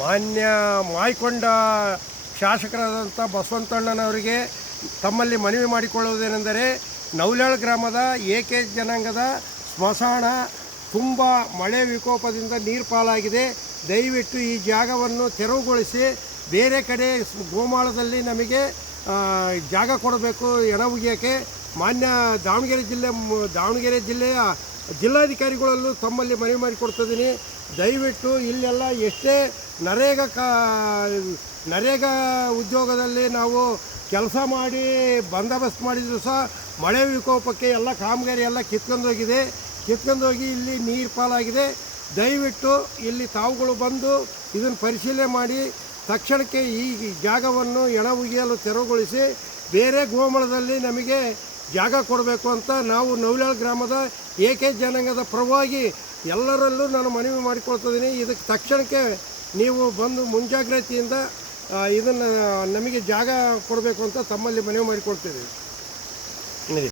ಮಾನ್ಯ ಮಾಯ್ಕೊಂಡ ಶಾಸಕರಾದಂಥ ಬಸವಂತಣ್ಣನವರಿಗೆ ತಮ್ಮಲ್ಲಿ ಮನವಿ ಮಾಡಿಕೊಳ್ಳುವುದೇನೆಂದರೆ ನವಲ್ಯಾಳ ಗ್ರಾಮದ ಏಕೆ ಜನಾಂಗದ ಸ್ಮಶಾನ ತುಂಬ ಮಳೆ ವಿಕೋಪದಿಂದ ನೀರು ಪಾಲಾಗಿದೆ. ದಯವಿಟ್ಟು ಈ ಜಾಗವನ್ನು ತೆರವುಗೊಳಿಸಿ. ಬೇರೆ ಕಡೆ ಗೋಮಾಳದಲ್ಲಿ ನಮಗೆ ಜಾಗ ಕೊಡಬೇಕು. ಎಣ ಮಾನ್ಯ ದಾವಣಗೆರೆ ಜಿಲ್ಲೆ, ದಾವಣಗೆರೆ ಜಿಲ್ಲೆಯ ಜಿಲ್ಲಾಧಿಕಾರಿಗಳಲ್ಲೂ ತಮ್ಮಲ್ಲಿ ಮನವಿ ಮಾಡಿಕೊಡ್ತಿದ್ದೀನಿ ದಯವಿಟ್ಟು ಇಲ್ಲೆಲ್ಲ ಎಷ್ಟೇ ನರೇಗಾ ಕಾ, ನರೇಗಾ ಉದ್ಯೋಗದಲ್ಲಿ ನಾವು ಕೆಲಸ ಮಾಡಿ ಬಂದೋಬಸ್ತ್ ಮಾಡಿದ್ರು ಸಹ ಮಳೆ ವಿಕೋಪಕ್ಕೆ ಎಲ್ಲ ಕಾಮಗಾರಿ ಎಲ್ಲ ಕಿತ್ಕೊಂಡೋಗಿದೆ ಕಿತ್ಕೊಂಡೋಗಿ ಇಲ್ಲಿ ನೀರು ಪಾಲಾಗಿದೆ. ದಯವಿಟ್ಟು ಇಲ್ಲಿ ತಾವುಗಳು ಬಂದು ಇದನ್ನು ಪರಿಶೀಲನೆ ಮಾಡಿ, ತಕ್ಷಣಕ್ಕೆ ಈ ಜಾಗವನ್ನು ಎಣ ಉಗಿಯಲು ತೆರವುಗೊಳಿಸಿ, ಬೇರೆ ಗೋಮಳದಲ್ಲಿ ನಮಗೆ ಜಾಗ ಕೊಡಬೇಕು ಅಂತ ನಾವು ನವಲಾಳ್ ಗ್ರಾಮದ ಏಕೆ ಜನಾಂಗದ ಪರವಾಗಿ ಎಲ್ಲರಲ್ಲೂ ನಾನು ಮನವಿ ಮಾಡಿಕೊಳ್ತಿದ್ದೀನಿ. ಇದಕ್ಕೆ ತಕ್ಷಣಕ್ಕೆ ನೀವು ಬಂದು ಮುಂಜಾಗ್ರತೆಯಿಂದ ಇದನ್ನು ನಮಗೆ ಜಾಗ ಕೊಡಬೇಕು ಅಂತ ತಮ್ಮಲ್ಲಿ ಮನವಿ ಮಾಡಿಕೊಳ್ತಿದ್ದೀವಿ